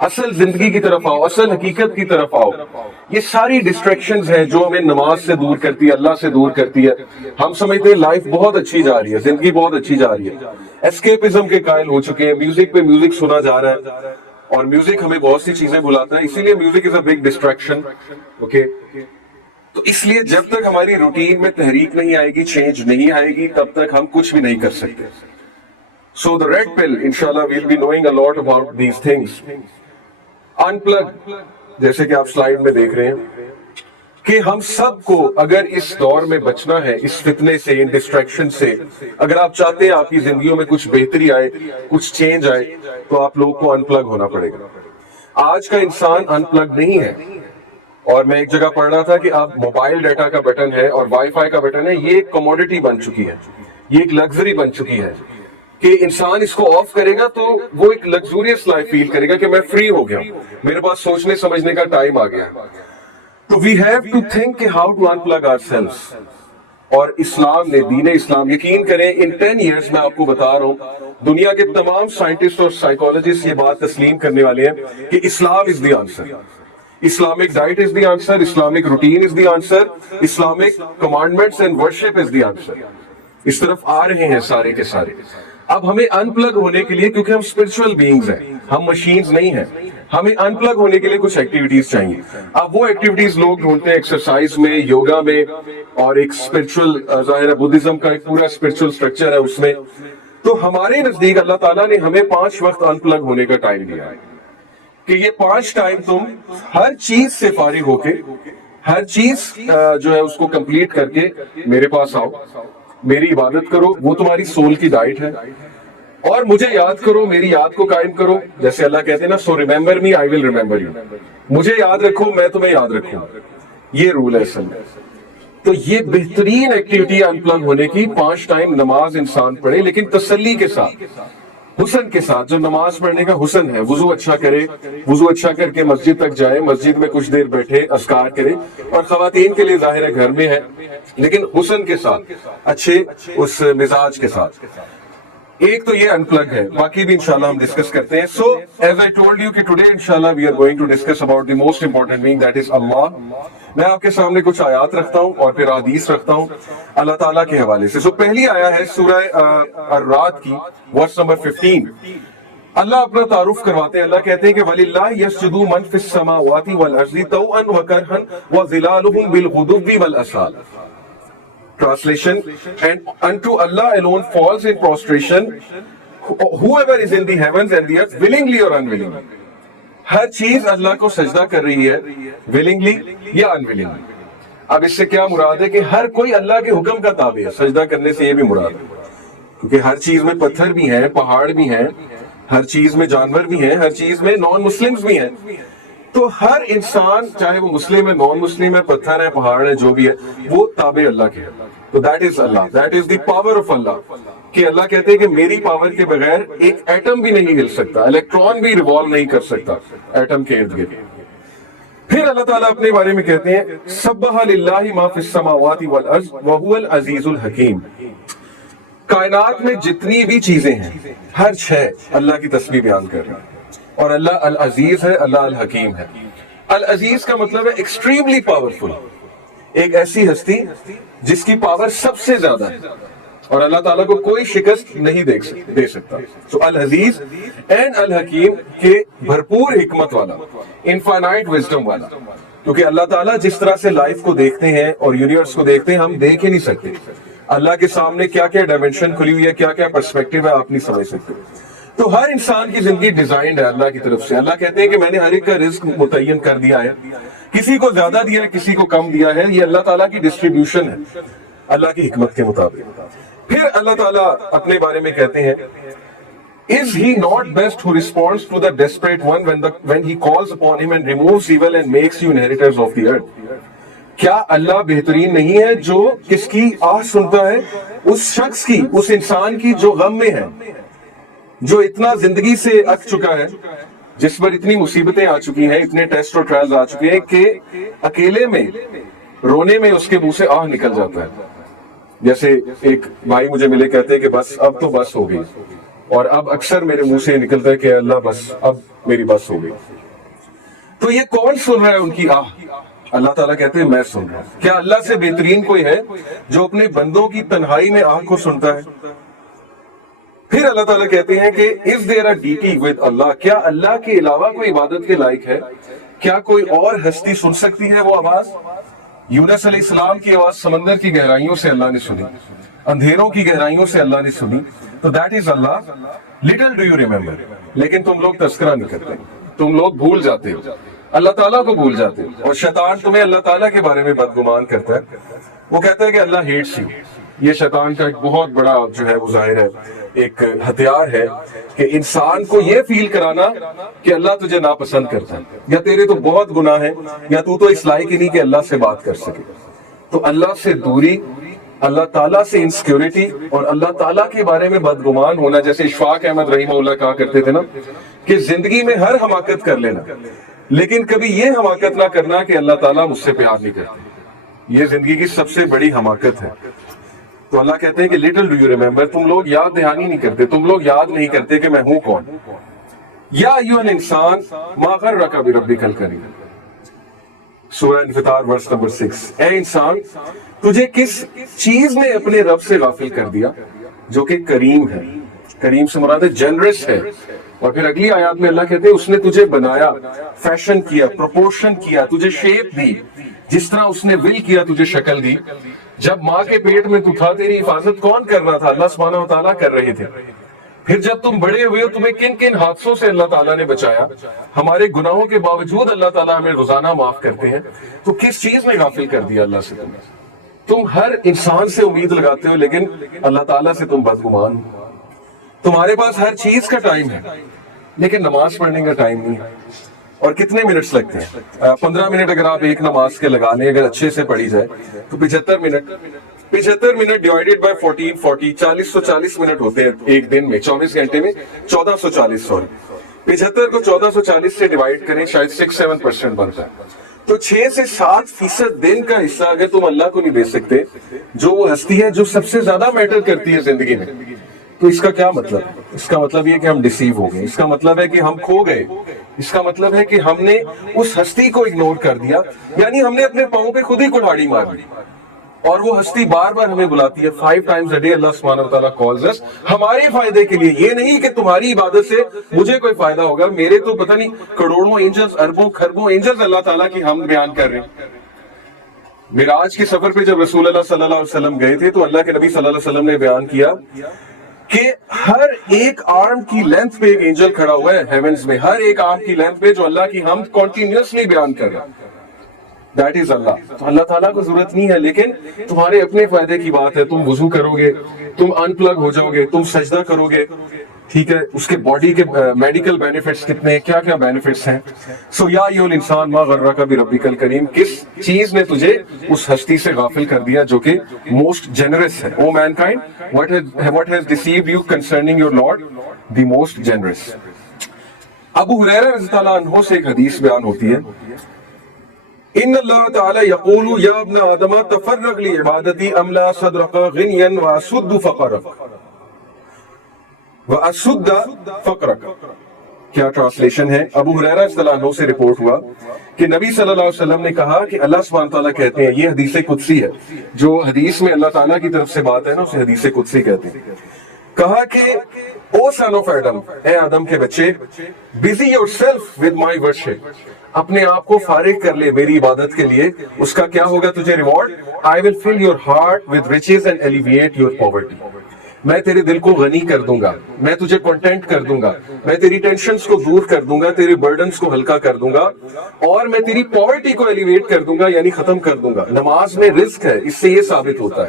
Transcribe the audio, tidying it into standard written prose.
اصل زندگی کی طرف آؤ، اصل حقیقت کی طرف آؤ. یہ ساری ڈسٹریکشنز ہیں جو ہمیں نماز سے دور کرتی ہے، اللہ سے دور کرتی ہے. ہم سمجھتے ہیں لائف بہت اچھی جا رہی ہے، زندگی بہت اچھی جا رہی ہے، اسکیپزم کے قائل ہو چکے ہیں، میوزک پہ میوزک سنا جا رہا ہے، اور میوزک ہمیں بہت سی چیزیں بلاتا ہے، اسی لیے music is a big distraction. Okay, تو اس لیے جب تک ہماری روٹین میں تحریک نہیں آئے گی، چینج نہیں آئے گی، تب تک ہم کچھ بھی نہیں کر سکتے. So the red pill, inshallah, we'll be knowing a lot about these things. Unplug, جیسے کہ آپ سلائیڈ میں دیکھ رہے ہیں کہ ہم سب کو اگر اس دور میں بچنا ہے، اس فتنے سے، ان ڈسٹریکشن سے، اگر آپ چاہتے ہیں آپ کی زندگیوں میں کچھ بہتری آئے، کچھ چینج آئے، تو آپ لوگ کو انپلگ ہونا پڑے گا. آج کا انسان انپلگ نہیں ہے. اور میں ایک جگہ پڑھ رہا تھا کہ اب موبائل ڈیٹا کا بٹن ہے اور وائی فائی کا بٹن ہے، یہ ایک کموڈٹی بن چکی ہے، یہ ایک لگژری بن چکی ہے کہ انسان اس کو آف کرے گا تو وہ ایک لگزوریس لائف فیل کرے گا کہ میں فری ہو گیا ہوں، میرے پاس سوچنے سمجھنے کا ٹائم آ گیا. تو وی ہیو ٹو تھنک کہ ہاؤ ٹو انپلگ آور سیلفز. اور اسلام نے، دین اسلام، یقین کریں ان 10 ایئرز میں آپ کو بتا رہا ہوں، دنیا کے تمام سائنٹسٹ اور سائیکالوجسٹ یہ بات تسلیم کرنے والے ہیں کہ Islam is the answer. Islamic diet is the answer, Islamic routine is the answer, Islamic commandments and worship is the answer. اس طرف آ رہے ہیں سارے کے سارے. اب ہمیں انپلگ ہونے کے لیے، کیونکہ ہم اسپرچل بینگز ہیں، ہم مشینز نہیں ہیں، ہمیں انپلگ ہونے کے لیے کچھ ایکٹیویٹیز چاہیے. اب وہ ایکٹیویٹیز لوگ ڈھونڈتے ہیں ایکسرسائز میں، یوگا میں، اور ایک اسپرچل، ظاہر ہے بدھزم کا ایک پورا اسپرچل سٹرکچر ہے اس میں. تو ہمارے نزدیک اللہ تعالیٰ نے ہمیں 5 وقت انپلگ ہونے کا ٹائم دیا ہے کہ یہ 5 ٹائم تم ہر چیز سے فارغ ہو کے، ہر چیز جو ہے اس کو کمپلیٹ کر کے میرے پاس آؤ، میری عبادت کرو، وہ تمہاری سول کی ڈائٹ ہے، اور مجھے یاد کرو، میری یاد کو قائم کرو. جیسے اللہ کہتے ہیں نا، so remember me I will remember you, مجھے یاد رکھو میں تمہیں یاد رکھوں. یہ رول ہے اصل میں. تو یہ بہترین ایکٹیویٹی انپلگ ہونے کی. 5 ٹائم نماز انسان پڑھے، لیکن تسلی کے ساتھ، حسن کے ساتھ. جو نماز پڑھنے کا حسن ہے، وضو اچھا کرے، وضو اچھا کر کے مسجد تک جائے، مسجد میں کچھ دیر بیٹھے، اذکار کرے، اور خواتین کے لیے ظاہر ہے گھر میں ہے، لیکن حسن کے ساتھ، اچھے اس مزاج کے ساتھ. ایک تو یہ انپلگ ہے، باقی بھی انشاءاللہ ہم ڈسکس کرتے ہیں. So as I told you کہ ٹوڈے انشاءاللہ we are going to discuss about the most important being, that is Allah. میں آپ کے سامنے کچھ آیات رکھتا ہوں اور پھر حدیث رکھتا ہوں اللہ تعالیٰ کے حوالے سے. سو پہلی آیا ہے سورہ الرعد کی، ورس نمبر 15. اللہ اپنا تعارف کرواتے ہیں. اللہ کہتے ہیں کہ وَلِلَّهِ يَسْجُدُ مَن فِي السَّمَاوَاتِ وَالْأَرْضِ طَوْعًا وَكَرْهًا وَظِلَالُهُم بِالْغُدُوِّ وَالْآصَالِ. Translation: and unto Allah alone falls in prostration whoever is in the heavens and the earth, willingly or unwillingly. ہر چیز اللہ کو سجدہ کر رہی ہے، willingly یا unwillingly. اب اس سے کیا مراد ہے کہ ہر کوئی اللہ کے حکم کا تابع ہے. سجدہ کرنے سے یہ بھی مراد ہے، کیونکہ ہر چیز میں پتھر بھی ہیں، پہاڑ بھی ہیں، ہر چیز میں جانور بھی ہیں، ہر چیز میں نان مسلمز بھی ہیں. تو ہر انسان، چاہے وہ مسلم ہے، نان مسلم ہے، پتھر ہے، پہاڑ ہے، جو بھی ہے، وہ تابع اللہ کے ہے. تو that is Allah, that is the power of Allah. کہ اللہ کہتے ہیں کہ میری پاور کے بغیر ایک ایٹم بھی نہیں ہل سکتا، الیکٹران بھی ریوالو نہیں کر سکتا ایٹم کے ارد گرد. پھر اللہ تعالیٰ اپنے بارے میں کہتے ہیں سبح للہ ما فی السماوات والارض وہو العزیز الحکیم. کائنات میں جتنی بھی چیزیں ہیں، ہر شے اللہ کی تسبیح بیان کر رہی ہے، اور اللہ العزیز ہے، اللہ الحکیم ہے. العزیز کا مطلب ہے ایکسٹریملی پاورفل، ایک ایسی ہستی جس کی پاور سب سے زیادہ ہے، اور اللہ تعالیٰ کو کوئی شکست نہیں دے سکتا. سو العزیز اینڈ الحکیم کے بھرپور حکمت والا، انفائنائٹ وزڈم والا. کیونکہ اللہ تعالیٰ جس طرح سے لائف کو دیکھتے ہیں اور یونیورس کو دیکھتے ہیں، ہم دیکھ ہی نہیں سکتے. اللہ کے سامنے کیا کیا ڈائمنشن کھلی ہوئی ہے، کیا کیا پرسپیکٹیو ہے، آپ نہیں سمجھ سکتے. تو ہر انسان کی زندگی ڈیزائنڈ ہے اللہ کی طرف سے. اللہ کہتے ہیں کہ میں نے ہر ایک کا رزق متعین کر دیا ہے، کسی کو زیادہ دیا ہے، کسی کو کم دیا ہے. یہ اللہ تعالیٰ کی ڈسٹریبیوشن ہے اللہ کی حکمت کے مطابق. پھر اللہ تعالیٰ اپنے بارے میں کہتے ہیں Is he not best who responds to the desperate one when he calls upon him and removes evil and makes you inheritors of the earth? کیا اللہ بہترین نہیں ہے جو کس کی آہ سنتا ہے؟ اس شخص کی، اس انسان کی جو غم میں ہے، جو اتنا زندگی سے اک چکا ہے، جس پر اتنی مصیبتیں آ چکی ہیں، اتنے ٹیسٹ اور ٹرائلز آ چکے ہیں کہ اکیلے میں رونے میں اس کے منہ سے آہ نکل جاتا ہے. جیسے ایک بھائی مجھے ملے، کہتے ہیں کہ بس اب تو بس ہو گئی، اور اب اکثر میرے منہ سے نکلتا ہے کہ اللہ بس اب میری بس ہو گئی. تو یہ کون سن رہا ہے ان کی آہ؟ اللہ تعالیٰ کہتے ہیں میں سن رہا ہوں. کیا اللہ سے بہترین کوئی ہے جو اپنے بندوں کی تنہائی میں آہ کو سنتا ہے؟ پھر اللہ تعالیٰ کہتے ہیں کہ is there a deity with Allah؟ کیا اللہ کے علاوہ کوئی عبادت کے لائق ہے؟ کیا کوئی اور ہستی سن سکتی ہے وہ آواز؟ یونس علیہ السلام کی آواز سمندر کی گہرائیوں سے اللہ نے سنی, اندھیروں کی گہرائیوں سے اللہ نے سنی. تو that is Allah. Little do you remember. لیکن تم لوگ تذکرہ نہیں کرتے, تم لوگ بھول جاتے ہو, اللہ تعالیٰ کو بھول جاتے ہو. اور شیطان تمہیں اللہ تعالیٰ کے بارے میں بدگمان کرتا ہے. وہ کہتا ہے کہ اللہ ہیٹس یو. یہ شیطان کا ایک بہت بڑا جو ہے وہ ظاہر ہے ایک ہتھیار ہے کہ انسان کو یہ فیل کرانا کہ اللہ تجھے ناپسند کرتا ہے, یا تیرے تو بہت گناہ ہیں, یا تو اس لائق ہی نہیں کہ اللہ سے بات کر سکے. تو اللہ سے دوری, اللہ تعالیٰ سے انسیکیورٹی اور اللہ تعالیٰ کے بارے میں بدگمان ہونا, جیسے اشفاق احمد رحمہ اللہ کہا کرتے تھے نا کہ زندگی میں ہر حماقت کر لینا لیکن کبھی یہ حماقت نہ کرنا کہ اللہ تعالیٰ مجھ سے پیار نہیں کرتے. یہ زندگی کی سب سے بڑی حماقت ہے. تو اللہ کہتے ہیں کہ لٹل ڈو یو ریمبر, تم لوگ یاد دہانی نہیں کرتے, تم لوگ یاد نہیں کرتے کہ میں ہوں کون. یا ایھا الانسان ما غرک بربک الکریم, سورہ انفطار ورس نمبر 6. اے انسان, تجھے کس چیز نے اپنے رب سے غافل کر دیا جو کہ کریم ہے. کریم سے مراد ہے جنرس ہے. اور پھر اگلی آیات میں اللہ کہتے ہیں اس نے تجھے بنایا, فیشن کیا, پروپورشن کیا, تجھے شیپ دی, جس طرح اس نے ول کیا تجھے شکل دی. جب ماں کے پیٹ میں تو تھا تیری حفاظت کون کر رہا تھا؟ اللہ سبحانہ و تعالیٰ کر رہے تھے. پھر جب تم بڑے ہوئے تمہیں کن کن حادثوں سے اللہ تعالیٰ نے بچایا. ہمارے گناہوں کے باوجود اللہ تعالیٰ ہمیں روزانہ معاف کرتے ہیں. تو کس چیز نے غافل کر دیا اللہ سے تمہیں؟ تم ہر انسان سے امید لگاتے ہو لیکن اللہ تعالیٰ سے تم بدگمان ہو. تمہارے پاس ہر چیز کا ٹائم ہے لیکن نماز پڑھنے کا ٹائم نہیں ہے. اور کتنے منٹس لگتے ہیں؟ 15 منٹ اگر آپ ایک نماز کے لگا لیں, اگر اچھے سے پڑھی جائے تو 75 منٹ ڈیوائیڈڈ بائی 40 440 منٹ ہوتے ہیں ایک دن میں. 24 گھنٹے میں 1440 سوری 75 کو 1440 سے ڈیوائیڈ کریں, شاید 6-7% بنتا ہے. تو 6 سے 7% دن کا حصہ اگر تم اللہ کو نہیں دے سکتے, جو وہ ہستی ہے جو سب سے زیادہ میٹر کرتی ہے زندگی میں, تو اس کا کیا مطلب ہے؟ اس کا مطلب یہ کہ ہم ڈیسیو ہو گئے, اس کا مطلب ہے کہ ہم کھو گئے, اس کا مطلب ہے کہ ہم نے اس ہستی کو اگنور کر دیا, یعنی ہم نے اپنے پاؤں پہ خود ہی کڑھاڑی مار لی. اور وہ ہستی بار بار ہمیں بلاتی ہے 5 times a day. اللہ سبحانہ وتعالیٰ calls us ہمارے فائدے کے لیے. یہ نہیں کہ تمہاری عبادت سے مجھے کوئی فائدہ ہوگا, میرے تو پتہ نہیں کروڑوں اینجلز, اربوں خربوں اینجلز اللہ تعالیٰ کی ہم بیان کر رہے ہیں. معراج کے سفر پہ جب رسول اللہ صلی اللہ علیہ وسلم گئے تھے تو اللہ کے نبی صلی اللہ علیہ وسلم نے بیان کیا کہ ہر ایک آرم کی لینتھ پہ ایک اینجل کھڑا ہوا ہے ہیونز میں, ہر ایک آرم کی لینتھ پہ, جو اللہ کی ہم کنٹینیوسلی بیان کر رہے ہیں. دیٹ از اللہ. تو اللہ تعالیٰ کو ضرورت نہیں ہے, لیکن تمہارے اپنے فائدے کی بات ہے. تم وضو کرو گے, تم ان پلگ ہو جاؤ گے, تم سجدہ کرو گے, ٹھیک ہے, اس کے باڈی کے میڈیکل بینیفٹس کتنے, کیا کیا بینیفٹس ہیں. سو یا ایھا الانسان ما غرک بربک الکریم, کس چیز نے تجھے اس ہستی سے غافل کر دیا جو کہ موسٹ جنرس ہے. او main kind, what has deceived you concerning your Lord, the most generous. ابو ہریرہ رضی اللہ عنہ سے ایک حدیث بیان ہوتی ہے, ان اللہ تعالی یقول یا ابن آدم تفرغ لعبادتی املا صدرک غنیا واسد فقرک واسد فقرک. کیا ٹرانسلیشن ہے؟ ابو ہریرہ رضی اللہ عنہ سے رپورٹ ہوا کہ نبی صلی اللہ علیہ وسلم نے کہا کہ اللہ سبحانہ تعالیٰ کہتے ہیں, یہ حدیث قدسی ہے, جو حدیث میں اللہ تعالیٰ کی طرف سے بات ہے نا اسے حدیث قدسی کہتے ہیں. کہا کہ او سن آف ایڈم, اے آدم کے بچے, busy your self with my worship, اپنے آپ کو فارغ کر لے میری عبادت کے لیے. اس کا کیا ہوگا تجھے reward? I will full your heart with riches and alleviate your poverty. میں تیرے دل کو غنی کر دوں گا, میں تجھے کنٹینٹ کر دوں گا, میں تیری ٹینشنز کو دور کر دوں گا, تیرے برڈنز کو ہلکا کر دوں گا, اور میں تیری پاورٹی کو ایلیویٹ کر دوں گا, یعنی ختم کر دوں گا. نماز میں رزق ہے, اس سے یہ ثابت ہوتا ہے.